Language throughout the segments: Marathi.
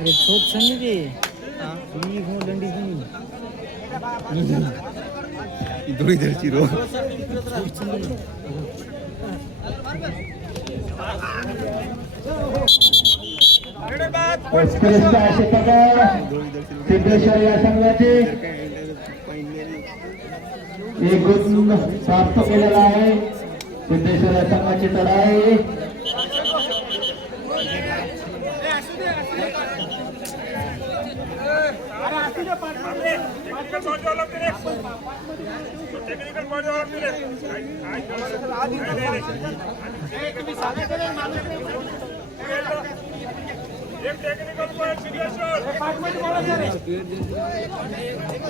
अरे छोट सनी रे सुनी हो दंडी सुनी दोरी धरची रो उत्कृष्ट अशी पकड सिद्धेश्वर या संघाचे एक गुण प्राप्त केलेला आहे. सिद्धेश्वर या संघाची चढाई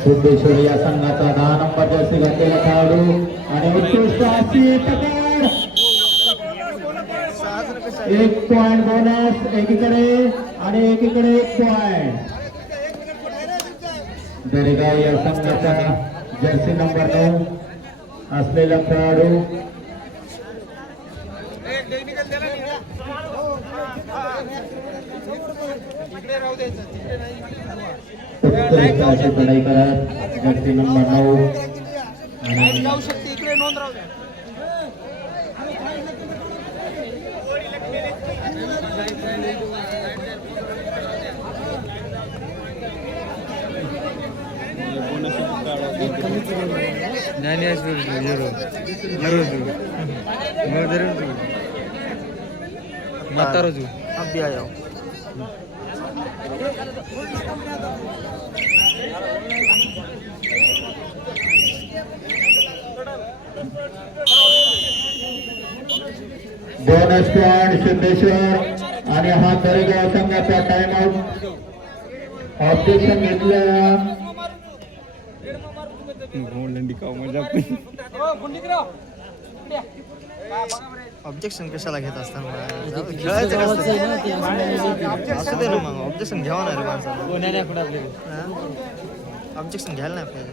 सिद्धेश्वर या संघाचा 10 नंबर जर्सी घातलेला खेळाडू आणि उत्कृष्ट अशी पकड 1 पॉइंट बोनस एकीकडे आणि एकीकडे 1 पॉइंट. दरेगाव या संघाचा जर्सी नंबर 9 असलेला खेळाडू चढाई करत जर्सी नंबर 9 जाऊ शकते इकडे नोंद राहू द्या. माता रोजू अब भी आ जाओ. बोनस पॉइंट सिद्धेश्वर आणि हा दरेगाव संघाचा टाइम आउट ऑब्जेक्शन घेतलं. ऑब्जेक्शन कशाला घेत असताना खेळायचं असं दे ना मग ऑब्जेक्शन घ्यावं नाही रे माणसाला. ऑब्जेक्शन घ्यायला नाही आपल्याला.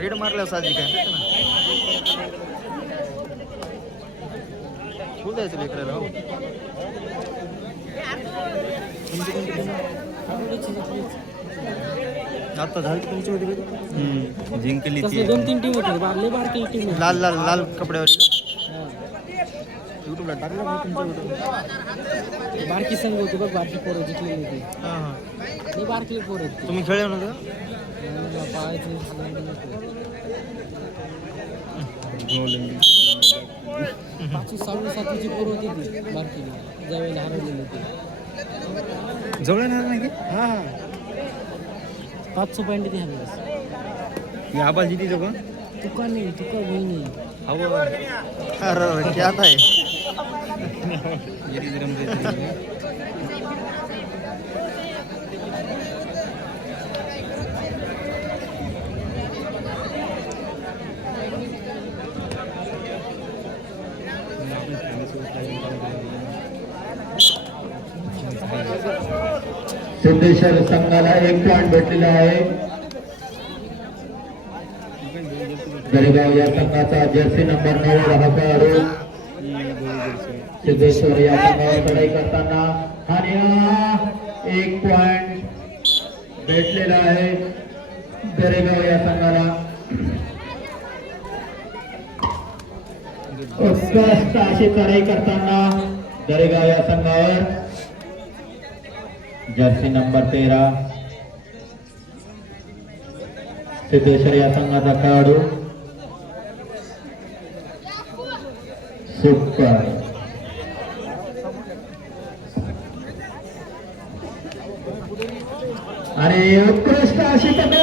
रेड मारल्यावर साहजिक आहे ना. फुल द्यायचं लेकराला. हो आता झाली तुमची होती जिंकली दोन-तीन टीम होती. लाल लाल लाल कपड्यावर युट्यूबला टाकलं ना तुमच्या बारकी संघ होती बघ. बारकी पोरं जिंकलेली होती. हां हां बारकी पोरं. तुम्ही खेळले नव्हतं पाचवी 6वी 7वीची पोरं होती ती बारकी ज्यावेळेला हरवलेली होती. जवळ येणार नाही की हां हां 500 पॉईंट ती हरवली. ही आबाजी ती जगह तुका नाही तुका बहिणी हवं अरे क्या था सिद्धेश्वर संघाला 1 पॉइंट भेटलेला आहे. दरेगाव या संघाचा जर्सी नंबर 9 हा खेळाडू सिद्धेश्वर या संघावर चढाई करताना आणि 1 पॉइंट भेटलेला आहे दरेगाव या संघाला. उत्कृष्ट अशी चढाई करताना दरेगाव या संघावर जर्सी नंबर 13 सिद्धेश्वर या संघाचा खेळाडू सुपर. आणि उत्कृष्ट अशी पकड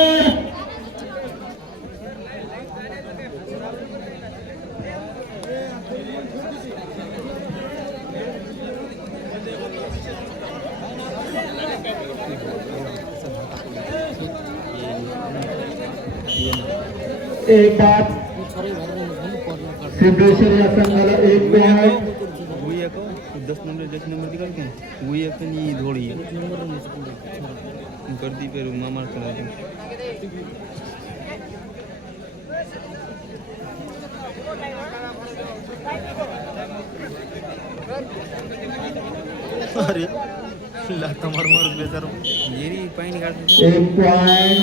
एक बात सिद्धेश्वर या संघाला 1 पॉइंट. वही एक 10 नंबर 10 नंबर दिखा के वही एक नहीं धोड़ी है कर दी पे मामा करा अरे लाथा मार मार बेजार येरी पाणी काढतो. 1 पॉइंट.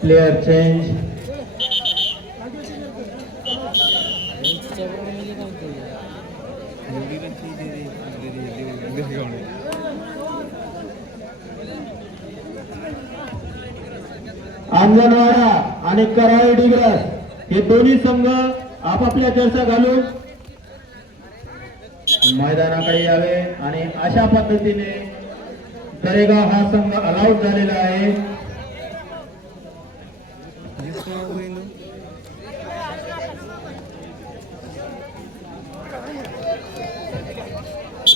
Player change. अंजनवाडा आणि कराळे डिग्रस हे दोन्ही संघ आपापल्या चर्चा घालून मैदानाकडे यावे आणि अशा पद्धतीने दरेगाव हा संघ अलाउट झालेला आहे.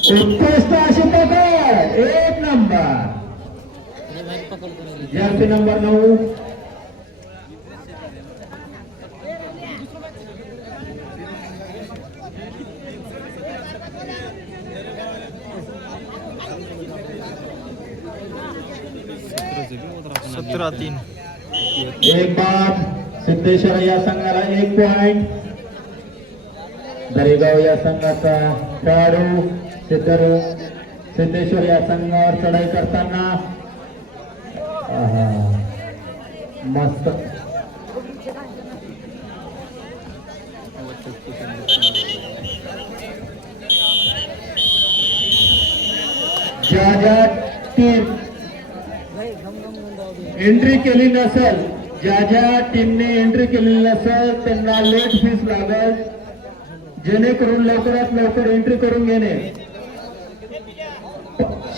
उत्कृष्ट अशी पकड. 1 नंबर. Jersey number 9. सतरा 3. एक बाद. सिद्धेश्वर या संघाला 1 पॉइंट. दरेगाव या संघाचा खेळाडू सिद्धेश्वर या संघावर चढाई करताना मस्त ज्या टीम एंट्री केली नसेल, ज्या टीमने एंट्री केलेली नसेल त्यांना लेट फीस लागेल, जेणेकरून लवकरात लवकर एंट्री करून घेणे.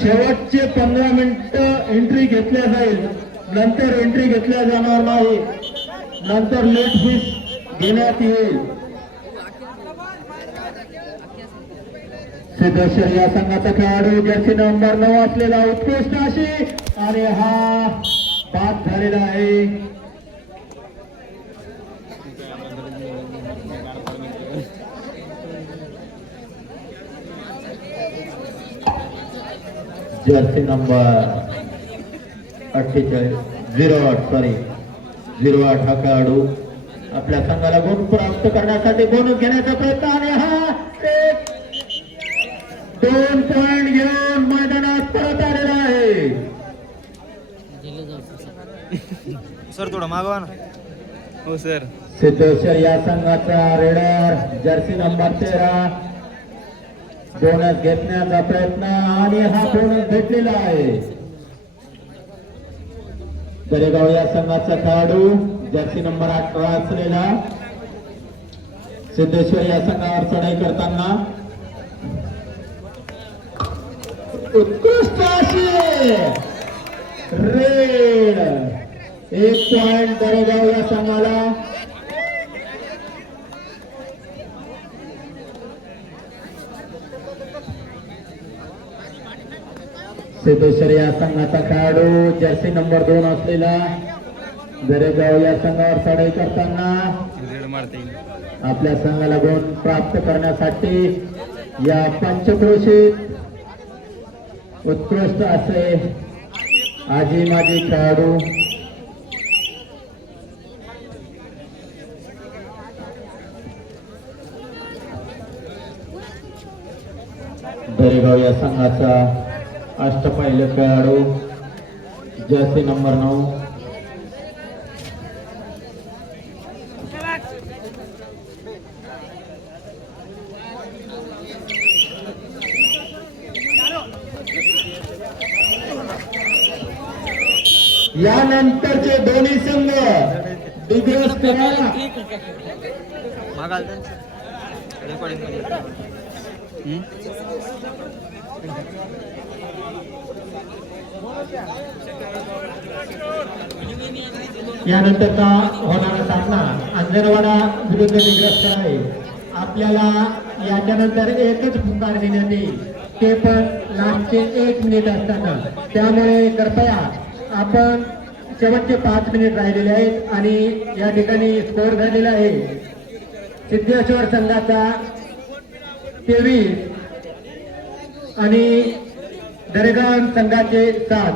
शेवटचे 15 मिनिटं एंट्री घेतल्या जाईल, नंतर एंट्री घेतल्या जाणार नाही, नंतर लेट फीस घेण्यात येईल. सिद्धेश्वर या संघाचा खेळाडू जर्सी नंबर 9 असलेला उत्कृष्ट अशी आणि हा बाद झालेला आहे. जर्सी नंबर 08 हा खेळाडू आपल्या संघाला गुण प्राप्त करण्यासाठी बोनस घेण्याचा प्रयत्न आणि हा 2 पॉइंट घेऊन मैदानात परत आलेला आहे. सर थोडं मागवा ना. हो सर. सिद्धेश्वर या संघाचा रेडर जर्सी नंबर 13 बोनस घेण्याचा प्रयत्न आणि हा बोनस भेटलेला आहे. दरेगाव या संघाचा खेळाडू जर्सी नंबर 18 असलेला सिद्धेश्वर या संघावर चढाई करताना उत्कृष्ट अशी रेड. 1 पॉइंट दरेगाव या संघाला. सिद्धेश्वर या संघाचा खेळाडू जर्सी नंबर 2 असलेला दरेगाव या संघावर चढाई करताना आपल्या संघाला गुण प्राप्त करण्यासाठी या पंचक्रोशीत उत्कृष्ट असे आजी माजी खेळाडू दरेगाव या संघाचा अष्टपैलू खेळाडू जर्सी नंबर 9 यानंतरचे दोन्ही संघ डिग्रस करायला मागाल रेकॉर्डिंग मध्ये. यानंतरचा होणारा सामना अंजनवाडा विरुद्ध डिग्रस करावे. आपल्याला याच्यानंतर एकच पुकार देण्यात येईल, ते पण लास्टचे 1 मिनिट असताना. त्यामुळे कृपया आपण शेवटचे 5 मिनिट राहिलेले आहेत आणि या ठिकाणी स्कोर झालेला आहे सिद्धेश्वर संघाचा 23 आणि दरेगाव संघाचे 7.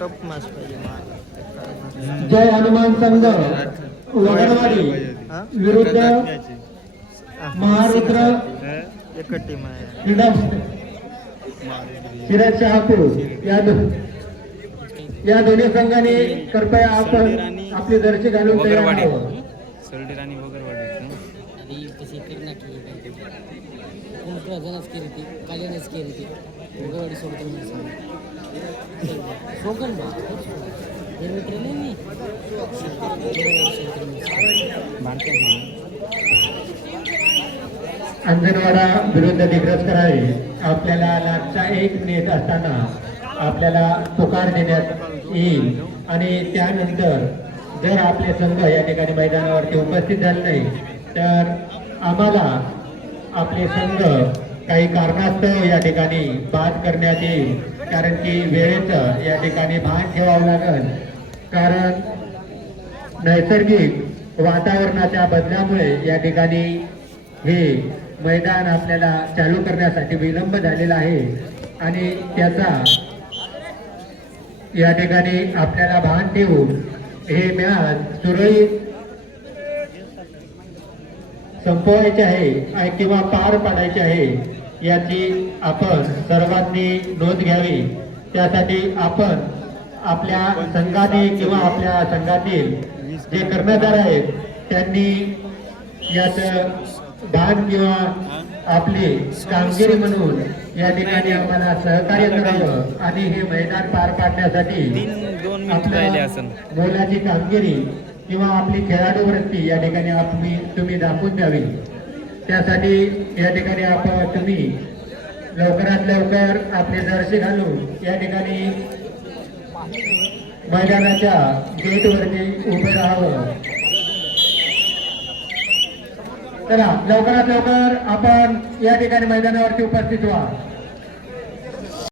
टप मॅच पाहिजे मला. जय हनुमान संघ वगरवाडी हा? विरुद्ध महारुद्र एकच टीम आहे. क्रीडा सिराज शहापूर या दोन्ही संघाने कृपया आपण आपली जर्सी घालून तयार राहावं. सरडेर आणि वगैरे आणि तशी करणार की कोण जणच केली ती काल्यानेच केली ती उगवाडी सोडतो सोकल बा हे मित्र नाही मी अंजनवाडा विरुद्ध दिग्रस करावे. आपल्याला लास्टचा 1 मिनिट असताना आपल्याला पुकार देण्यात येईल आणि त्यानंतर जर आपले संघ या ठिकाणी मैदानावरती उपस्थित झाले नाही तर आम्हाला आपले संघ काही कारणास्तव या ठिकाणी बाद करण्यात येईल. कारण की वेळेचं या ठिकाणी भान ठेवावं लागेल. कारण नैसर्गिक वातावरणाच्या बदलामुळे या ठिकाणी हे मैदान आपल्याला चालू करण्यासाठी विलंब झालेला आहे आणि त्याचा या ठिकाणी आपल्याला भान ठेवून हे मॅच सुरळीत संपवायचे आहे किंवा पार पाडायचे आहे याची आपण सर्वांनी नोंद घ्यावी. त्यासाठी आपण आपल्या संघाने किंवा आपल्या संघातील जे कर्णधार आहेत त्यांनी यात भान किंवा आपली कामगिरी म्हणून या ठिकाणी आम्हाला सहकार्य करावं आणि हे मैदान पार पाडण्यासाठी 2 मिनिट राहिले असेल. मोलाची कामगिरी किंवा आपली खेळाडू वृत्ती या ठिकाणी तुम्ही दाखवून द्यावी. त्यासाठी या ठिकाणी तुम्ही लवकरात लवकर आपली जर्सी घालून या ठिकाणी मैदानाच्या गेटवरती उभे राहावं. चला लवकरात लवकर आपण या ठिकाणी मैदानावरती उपस्थित व्हा.